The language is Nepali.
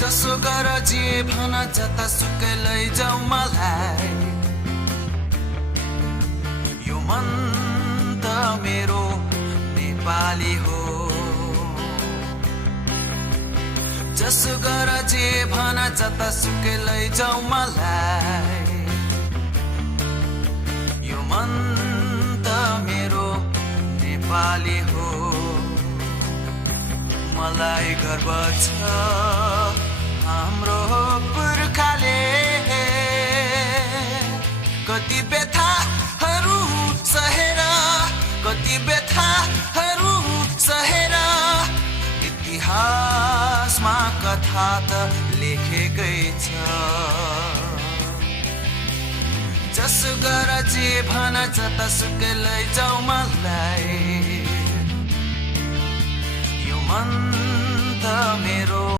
जसो गर जे भन जतासुकै लैजाऊ मलाई यो मन त मेरो नेपाली हो जसो गर जे भन जतासुकै लैजाऊ मलाई यो मन त मेरो नेपाली हो मलाई गर्व छ हाम्रो पुर्खाले कति व्यथाहरू सहेर कति व्यथाहरू सहेर इतिहासमा कथा त लेखेकै छ जसो गर जे भन जतासुकै लैजाऊ मलाई यो मन त मेरो